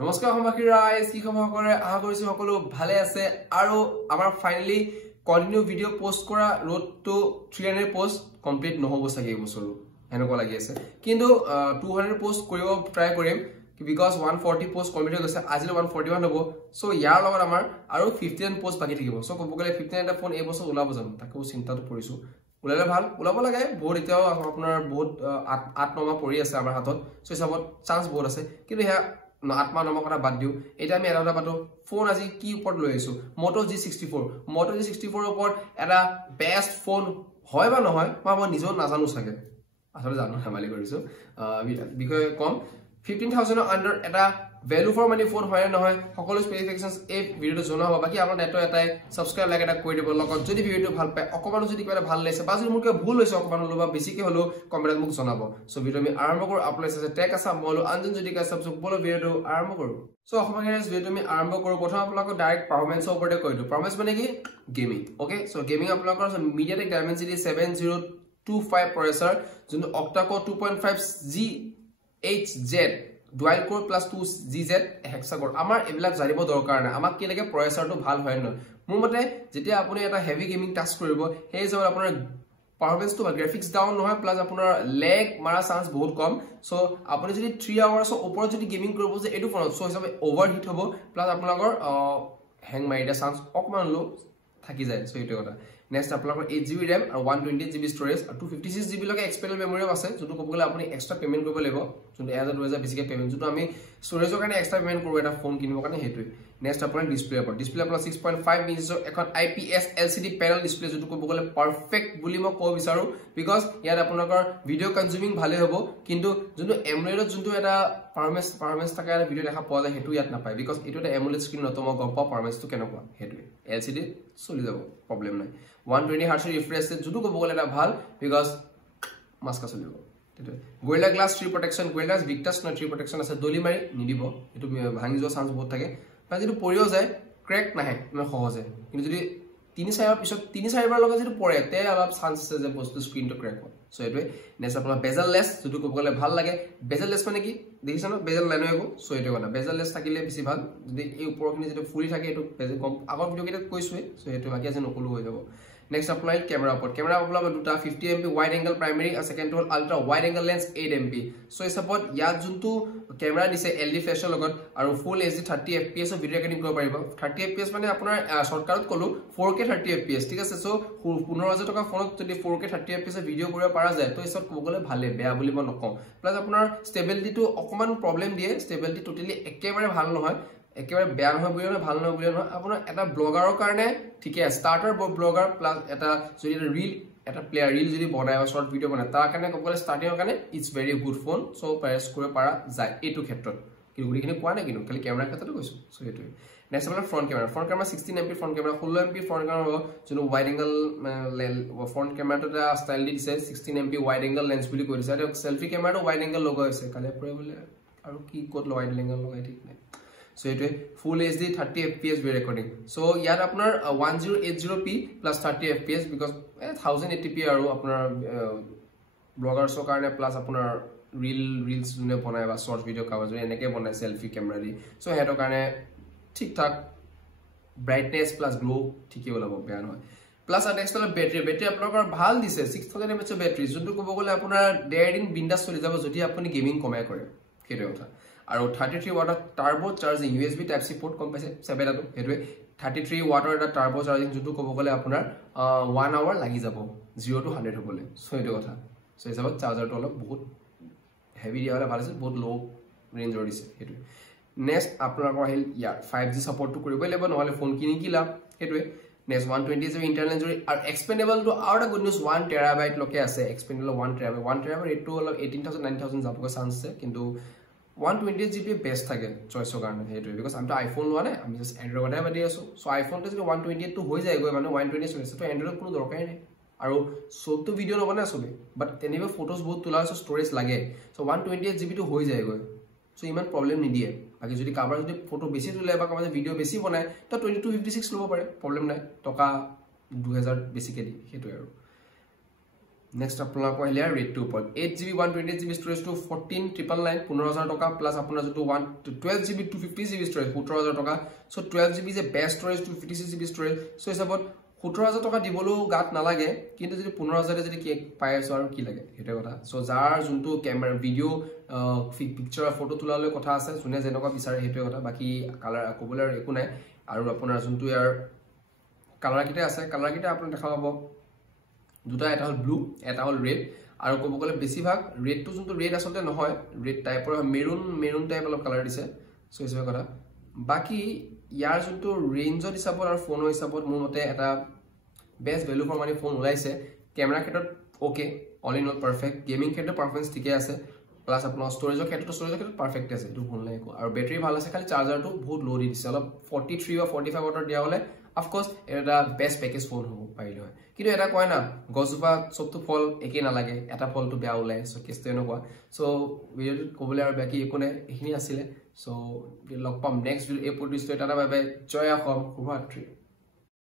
নমস্কাৰ সম্ভাষী ৰাইজ কি খবৰ কৰে আশা কৰিছো সকলো ভালে আছে আৰু আমাৰ ফাইনালি কন্টিনিউ ভিডিও পোষ্ট কৰা ৰোড টু 300 পোষ্ট কমপ্লিট নহব চাগে এই বছৰ এনেকুৱা লাগি আছে কিন্তু 200 পোষ্ট কৰিব ট্ৰাই কৰিম because 140 পোষ্ট কমপ্লিট হৈ গৈছে আজি 141 হ'ব সো ইয়াৰ লগত আমাৰ আৰু 59 পোষ্ট বাকি থাকিব সো ক'ব গলে 59 টা ফোন এই বছৰ ওলাব জানো তাকো চিন্তাটো কৰিছো ওলালে ভাল ওলাব লাগে বহুত এতিয়াও আপোনাৰ বহুত 8-9 মাহ পৰি আছে আমাৰ হাতত সো হিচাপত চান্স বহুত আছে কিন্তু হে আত্মা নামৰ কথা বাদ দিও এটা আমি এটা পাতো ফোন আজি কি ওপৰত লৈ আইছো Moto G64 ওপৰত এটা বেষ্ট ফোন হয় বা নহয় মই নিজেও নাজানো চাগে আসলে জানো হামালি কৰিছো বিষয় কম 15000 আন্ডাৰ এটা ভ্যালু ফৰ মানি ফোন হয় নহয় সকলো স্পেসিফিকেশনস এই ভিডিওটো জনা হ'ব বাকি আপোনাৰ নেটটো এটাই সাবস্ক্ৰাইব লাইক এটা কৰি দিব লগত যদি ভিডিওটো ভাল পায় অকমানো যদি কিবা ভাল লাগিছে বা যদি মোৰ কিবা ভুল হৈছে অকমানো লবা বেছিকে হলো কমেন্টত মোক জনাব সো ভিডিও আমি আৰম্ভ কৰো আপোনালোকে আছে টেক আছা মলো আনজন যদি কা সব বলো ভিডিওটো আৰম্ভ কৰো সো অসমীয়াৰ ভিডিওটো আমি আৰম্ভ কৰো প্ৰথম আপোনালোকক ডাইৰেক্ট পাৰফৰম্যান্সৰ ওপৰতে কৈছো পাৰফৰম্যান্স মানে কি গেমিং ওকে সো গেমিং আপোনালোকৰ মিডিয়াটেক ডাইমেনসিটি 7025 প্ৰচেছৰ যোনটো অক্টা-কোৰ 2.5 GHz dual core plus 2 GZ hexacore আমাৰ এবিলাক জানিব দৰকাৰ নাই আমাক কি লাগে প্ৰচেছৰটো ভাল হয় ন মোৰ মতে যেতিয়া আপুনি এটা হেভি গেমিং টাস্ক কৰিব সেই জৰ আপোনাৰ পাৰফৰম্যান্স তো গ্ৰাফিক্স ডাউন নহয় প্লাস আপোনাৰ লেগ মাৰা চান্স বহুত কম সো আপুনি যদি 3 আৱাৰ্ছ ওপৰত যদি গেমিং কৰিব যে এটো ফোনত সো হিচাপে ওভাৰহিট হ'ব প্লাস আপোনালোকৰ হ্যাং মাৰিদা চান্স অকমান লো থাকি যায় সো এটো কথা নেক্সট আপোনালোকৰ 8GB RAM আৰু 128GB ষ্টৰেজ আৰু 256GB লকে এক্সটাৰ্নাল মেমৰি আছে যোনটো ক'ব গলে আপুনি এক্সট্ৰা পেমেন্ট কৰিব লাগিব যোনটো 1000 বেছিকে পেমেন্ট যোনটো আমি ষ্টৰেজৰ কাৰণে এক্সট্ৰা পেমেন্ট কৰো এটা ফোন কিনিবৰ কাৰণে হেতুই নেক্সট আপোনাৰ ডিসপ্লে আপোনাৰ 6.5 ইঞ্চৰ এখন IPS LCD প্যানেল ডিসপ্লে যোনটো ক'ব গলে পাৰফেক্ট বুলি মই ক'ব বিচাৰো বিকজ ইয়াত আপোনালোকৰ ভিডিও কনজিউমিং ভালে হ'ব কিন্তু যোনটো এমোলেডত যোনটো এটা পাৰফৰম্যান্স থাকে আৰু ভিডিও দেখা পোৱা যায় হেতু ইয়াত নাপায় বিকজ এটো এটা এমোলেড স্ক্ৰিন নতো মই গম পাওঁ পাৰফৰম্যান্সটো কেনেকুৱা হেতুই LCD চলি যাব প্ৰবলেম নাই 120 Hz ৰিফ্ৰেছ ৰেট যোনটো ক'ব গলে এটা ভাল বিকজ মাস্কা চলিব Gorilla Glass 3 protection Gorilla Glass Victus no 3 protection আছে দলি মাৰি নিদিব এটো ভাঙি যোৱা চান্স বহুত থাকে বা যদি পৰিও যায় ক্ৰ্যাক নাহে মানে সহজে কিন্তু যদি 3-4 বাৰ লগা যদি পৰে তে অলপ চান্স আছে যে বস্তু স্ক্ৰিনটো ক্ৰ্যাক হয় সো এটোই নেক্সট আপোনাৰ বেজেললেস যোনটো ক'ব গলে ভাল লাগে বেজেললেস মানে কি দেখিছ না বেজেল লাইন হৈ গো সো এটো কথা বেজেললেস থাকিলে বেছি ভাল যদি এই ওপৰখিনি যদি ফুলি থাকে এটো বেজেল কম আগৰ ভিডিও কেইটা কৈছোৱে সো এটো বাকি আছে নকলো হৈ যাব Next apply camera port. Camera apply duta 50MP wide angle primary and second one ultra wide angle lens 8MP. So I support yat juntu camera dise LED flash logot aru full HD 30 fps video recording koribo paribo 30 fps mane apunar shortcut kolu 4K 30 fps ঠিক আছে so 15000 টকা ফোনত যদি 4K 30 fps video koribo para jay to isot kobole bhale beya boli mo nokom plus apunar stability to okman problem die stability totally ekebare bhal nohoy একেবাৰে বেয়া নহয় বুলি নহয় ভাল নহয় বুলি নহয় আপোনাৰ এটা ব্লগাৰৰ কাৰণে ঠিকে স্টাৰ্টাৰ ব্লগাৰ প্লাস এটা যদি ৰীল এটা প্লেয়াৰ ৰীল যদি বনায় বা শৰ্ট ভিডিও বনায় তাৰ কাৰণে ক'বলে ষ্টাৰ্টিংৰ কাৰণে it's very good phone so press কৰিব পাৰা যায় এটো ক্ষেত্ৰত কি গুৰিখিনি কোৱা নাই কিন্তু খালি কেমেৰাৰ ক্ষেত্ৰতে কৈছো সো এটোই নেক্সট আপোনাৰ front camera 16MP front camera 16MP front camera হ'ব যোনো ওয়াইড এংগল ফ্ৰন্ট কেমেৰাটো এটা ষ্টাইল দি দিছে 16MP ওয়াইড এংগল লেন্স বুলি কৈ দিছে আৰু সেলফি কেমেৰাটো ওয়াইড এংগল লগোৱা হৈছে কালে পৰে বলে আৰু কি কোড ওয়াইড এংগল লগাই ঠিক নাই So it is full HD 30 fps video recording. So yar apnar 1080p plus 30 fps because 1080p aru apnar bloggers o karone plus apnar reels june banai ba short video cover jone eneke banai selfie camera di so heto karone thik thak brightness plus glow thike olabo beya noy plus and external battery apnar bhal dise 6000 mAh battery jonto kobo gole apnar daring bindas choli jabo jodi apni gaming komai kore kete kotha আৰু 33 watt turbo charging USB type C port কম পাইছে 7 আটো হেতুৱে 33 ওয়াটৰ এটা turbo charging যোনটো ক'ব গলে আপোনাৰ 1 hour লাগি যাব 0 to 100 হ'বলে সো এটো কথা সো হিচাপত চাৰ্জাৰটো অলপ বহুত হেভি দিয়া হলে ভাল আছে বহুত লো ৰেঞ্জৰ দিছে হেতুৱে নেক্সট আপোনালোকৰ আহিল ইয়াৰ 5G সাপোৰ্টটো কৰিব লাগিব নহলে ফোন কিনি কিলা হেতুৱে নেক্সট 120GB ইন্টাৰনেট জৰি আৰু expandable to out good news 1 terabyte লকে আছে এক্সপেন্ডেবল 1 টেৰাবাইট এটো অলপ 18000 9000 যাবগৈ চান্স আছে কিন্তু 128GB বেস্ট থাকে চয়েসৰ কাৰণে হেতুই বিকজ আমি আইফোন লোৱা নাই আমি জাস্ট এন্ড্ৰইড কথা পাতি আছো সো আইফোনটো যদি 128 টো হৈ যায় গৈ মানে 120 চলিছে তো এন্ড্ৰইড কোনো দৰকাৰই নাই আৰু সবটো ভিডিও নবনায় সবে বাট তেনিবে ফটোজ বহুত তোলা আছে ষ্টৰেজ লাগে সো 128GB টো হৈ যায় গৈ সো ইমান প্ৰবলেম নিদিয়ে বাকি যদি কাবাৰ যদি ফটো বেছি তোলে বা কাবাৰ ভিডিও বেছি বনায় তো 2256 লব পাৰে প্ৰবলেম নাই টকা 2000 বেছিকে দি হেতুই আৰু নেক্সট আপোনাৰ কহিলে ৰেটটো ওপৰত 8GB 128GB ষ্টৰেজ টু 14999 15000 টকা প্লাস আপোনাৰ যেটো 12GB 250GB ষ্টৰেজ 17000 টকা সো 12GB যে best storage 256GB storage so হিচাপত 17000 টকা দিবলো গাত নালাগে কিন্তু যদি 15000 এ যদি কি পাই আছো আৰু কি লাগে হেটো কথা সো যাৰ যোনটো ক্যামেৰা ভিডিও পিকচাৰ ফটো তোলালৈ কথা আছে শুনে যেনকা বিচাৰে হেটো কথা বাকি কালাৰ কবলাৰ একো নাই আৰু আপোনাৰ যোনটো ইয়াৰ কালাৰ কিটা আছে কালাৰ কিটা আপুনি দেখা পাব দুটা এটা হল ব্লু এটা হল ৰেড আৰু কব গলে বেছিভাগ ৰেডটো যোনটো ৰেড আসলে নহয় ৰেড টাইপৰ মেৰুন টাইপ অলপ কালাৰ দিছে সো এইসব কথা বাকি ইয়াৰ যোনটো ৰেঞ্জৰ হিচাপত আৰু ফোনৰ হিচাপত মোৰ মতে এটা best value for money phone ওলাইছে ক্যামেৰা ক্ষেত্ৰত okay all in all perfect gaming ক্ষেত্ৰত পাৰফৰমেন্স ঠিকে আছে প্লাস আপোনাৰ ষ্টৰেজৰ ক্ষেত্ৰত পাৰফেক্ট আছে এটো ফোন লাইক আৰু বেটাৰি ভাল আছে খালি চাৰ্জাৰটো বহুত লো দি দিছে অলপ 43 বা 45 ওয়াটৰ দিয়া হলে অফ কোৰ্স এটা বেষ্ট প্যাকেজ ফোন হ'ব পাৰিলে হয় কিন্তু এটা কয় না গজবা সবটো ফল একে না লাগে এটা ফলটো বেয়া ওলাই সো কেছটো এনেকুৱা সো ভিডিওটো কবলে আৰু বাকি একো নাই এখিনি আছিল সো লগ পাম নেক্সট ভিডিও এই প্ৰডিউচ এটা বাবে জয় অসম শুভৰাত্ৰি